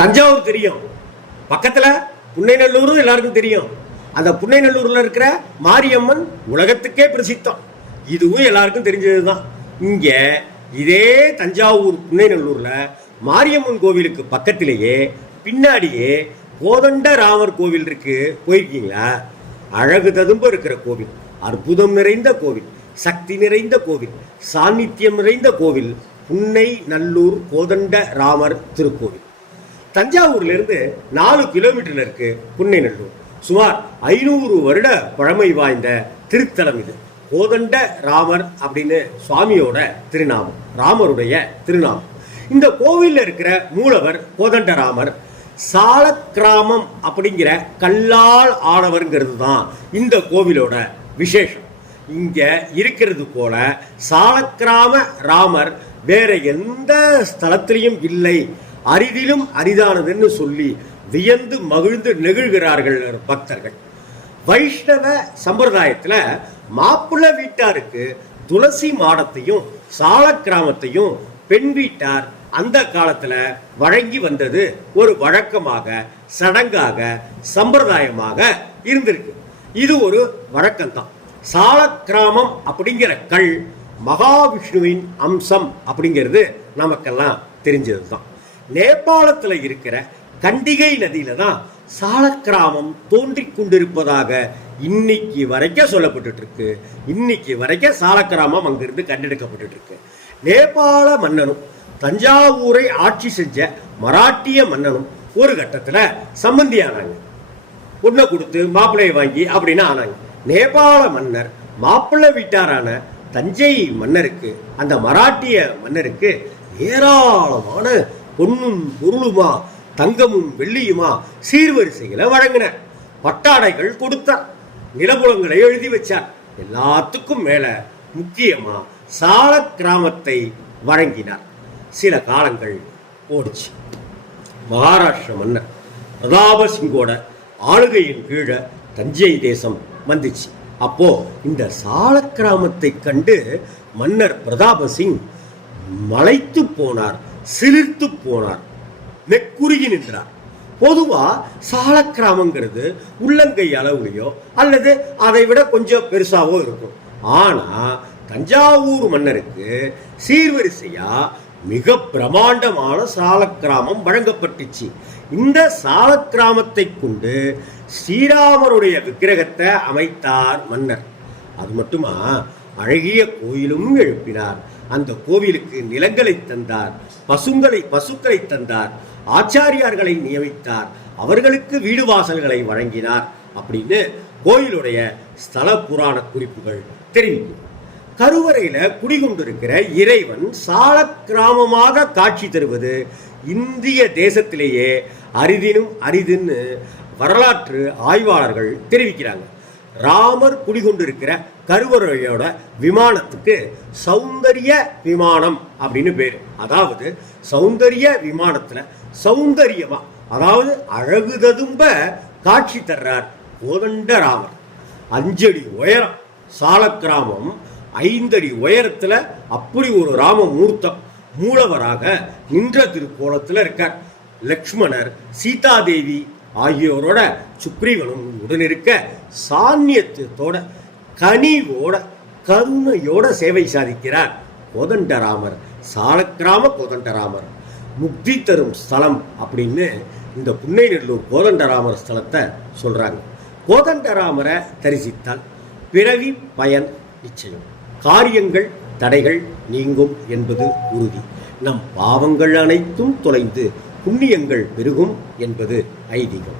தஞ்சாவூர் தெரியும், பக்கத்தில் புன்னைநல்லூரும் எல்லாருக்கும் தெரியும். அந்த புன்னைநல்லூரில் இருக்கிற மாரியம்மன் உலகத்துக்கே பிரசித்தம், இதுவும் எல்லாருக்கும் தெரிஞ்சது தான். இங்கே இதே தஞ்சாவூர் புன்னைநல்லூரில் மாரியம்மன் கோவிலுக்கு பக்கத்திலேயே பின்னாடியே கோதண்ட ராமர் கோவில் இருக்கு. போயிருக்கீங்களா? அழகு ததும்ப இருக்கிற கோவில், அற்புதம் நிறைந்த கோவில், சக்தி நிறைந்த கோவில், சாநித்தியம் நிறைந்த கோவில் புன்னை நல்லூர் கோதண்ட ராமர் திருக்கோவில். தஞ்சாவூர்லேருந்து 4 கிலோமீட்டர்ல இருக்கு புன்னைநல்லூர். சுமார் 500 வருட பழமை வாய்ந்த திருத்தலம் இது. கோதண்ட ராமர் அப்படின்னு சுவாமியோட திருநாமம், ராமருடைய திருநாமம். இந்த கோவிலில் இருக்கிற மூலவர் கோதண்டராமர் சாலக்கிராமம் அப்படிங்கிற கல்லால் ஆனவர்ங்கிறது தான் இந்த கோவிலோட விசேஷம். இங்க இருக்கிறது போல சாலக்கிராம ராமர் வேற எந்த ஸ்தலத்திலையும் இல்லை, அரிதிலும் அரிதானதுன்னு சொல்லி வியந்து மகிழ்ந்து நெகிழ்கிறார்கள் பக்தர்கள். வைஷ்ணவ சம்பிரதாயத்தில் மாப்பிள்ளை வீட்டாருக்கு துளசி மாடத்தையும் சாலக்கிராமத்தையும் பெண் வீட்டார் அந்த காலத்துல வழங்கி வந்தது ஒரு வழக்கமாக, சடங்காக, சம்பிரதாயமாக இருந்திருக்கு. இது ஒரு வழக்கம்தான். சாலக்கிராமம் அப்படிங்கிற கல் மகாவிஷ்ணுவின் அம்சம் அப்படிங்கிறது நமக்கெல்லாம் தெரிஞ்சது தான். நேபாளத்தில் இருக்கிற கண்டிகை நதியில தான் சாலக்கிராமம் தோன்றிக் கொண்டிருப்பதாக இன்னைக்கு வரைக்கும் சொல்லப்பட்டு இருக்கு. இன்னைக்கு வரைக்கும் சாலக்கிராமம் அங்கிருந்து கண்டெடுக்கப்பட்டு இருக்கு. நேபாள மன்னனும் தஞ்சாவூரை ஆட்சி செஞ்ச மராட்டிய மன்னனும் ஒரு கட்டத்தில் சம்பந்தி ஆனாங்க. பொண்ணை கொடுத்து மாப்பிள்ளையை வாங்கி அப்படின்னு ஆனாங்க. நேபாள மன்னர் மாப்பிள்ளை வீட்டாரான தஞ்சை மன்னருக்கு, அந்த மராட்டிய மன்னருக்கு ஏராளமான பொன்னும் பொருளுமா தங்கமும் வெள்ளியுமா சீர்வரிசைகளை வழங்கினார். பட்டாடைகள் கொடுத்தார், நிலபுலங்களை எழுதி வச்சார். எல்லாத்துக்கும் மேல முக்கியமா சால கிராமத்தை வழங்கினார். சில காலங்கள் ஓடிச்சு. மகாராஷ்டிர மன்னர் பிரதாப சிங்கோட ஆளுகையின் கீழே தஞ்சை தேசம் வந்துச்சு. அப்போ இந்த சால கிராமத்தை கண்டு மன்னர் பிரதாப சிங் மலைத்து போனார், சிலிர்த்து போனார், மெக்குருகி நின்றார். பொதுவா சால கிராமங்கிறது உள்ளங்கை அளவுலையோ அல்லது அதை விட கொஞ்சம் பெருசாவோ இருக்கும். ஆனா தஞ்சாவூர் மன்னருக்கு சீர்வரிசையா மிக பிரமாண்டமான சால கிராமம் வழங்கப்பட்டுச்சு. இந்த சால கிராமத்தை கொண்டு ஸ்ரீராமருடைய விக்கிரகத்தை அமைத்தார் மன்னர். அது மட்டுமா, அழகிய கோயிலும் எழுப்பினார். அந்த கோவிலுக்கு நிலங்களை தந்தார், பசுக்களை தந்தார், ஆச்சாரியார்களை நியமித்தார், அவர்களுக்கு வீடு வாசல்களை வழங்கினார் அப்படின்னு கோயிலுடைய ஸ்தல புராண குறிப்புகள் தெரிவிக்கும். கருவறையில குடிகொண்டிருக்கிற இறைவன் சால கிராமமாக காட்சி தருவது இந்திய தேசத்திலேயே அரிதினும் அரிதுன்னு வரலாற்று ஆய்வாளர்கள் தெரிவிக்கிறாங்க. ராமர் குடிகொண்டிருக்கிற கருவறையோட விமானத்துக்கு சௌந்தரிய விமானம் அப்படின்னு பேரு. அதாவது சௌந்தரிய விமானத்துல சௌந்தரியமா, அதாவது அழகு ததும்ப காட்சி தர்றார் கோதண்ட ராமர். 5 அடி உயரம் சால கிராமம், 5 அடி உயரத்துல அப்படி ஒரு ராம மூர்த்தம் மூலவராக நின்ற திருக்கோலத்தில் இருக்கார். லக்ஷ்மணர், சீதாதேவி ஆகியோரோட சுக்ரீவனும் உடனிருக்க சாநியத்தோட கனிவோட கருணையோட சேவை சாதிக்கிறார் கோதண்டராமர். சாலக்கிராம கோதண்டராமர் முக்தி தரும் ஸ்தலம் அப்படின்னு இந்த புன்னைநல்லூர் கோதண்டராமர் ஸ்தலத்தை சொல்றாங்க. கோதண்டராமரை தரிசித்தால் பிறவி பயன் நிச்சயம், காரியங்கள் தடைகள் நீங்கும் என்பது உறுதி. நம் பாவங்கள் அனைத்தும் தொலைந்து புண்ணியங்கள் பெருகும் என்பது ஐதீகம்.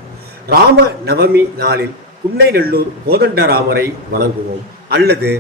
ராம நவமி நாளில் புன்னைநல்லூர் கோதண்டராமரை வணங்குவோம். அல்லது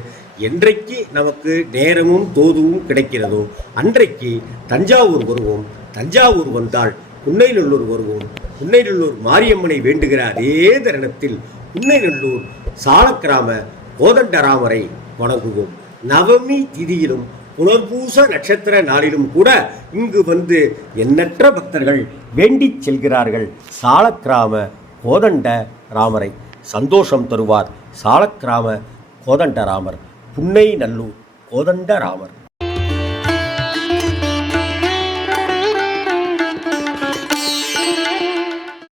என்றைக்கு நமக்கு நேரமும் தோதுவும் கிடைக்கிறதோ அன்றைக்கு தஞ்சாவூர் வருவோம். தஞ்சாவூர் வந்தால் புன்னைநல்லூர் வருவோம். புன்னைநல்லூர் மாரியம்மனை வேண்டுகிற அதே தருணத்தில் புன்னைநல்லூர் சாலக்கிராம கோதண்டராமரை வணங்குவோம். நவமி திதியிலும் புனர்பூச நட்சத்திர நாளிலும் கூட இங்கு வந்து எண்ணற்ற பக்தர்கள் வேண்டிச் செல்கிறார்கள் சாலக்கிராம கோதண்ட ராமரை. சந்தோஷம் தருவார் சாலக்கிராம கோதண்டராமர், புன்னைநல்லூர் கோதண்டராமர்.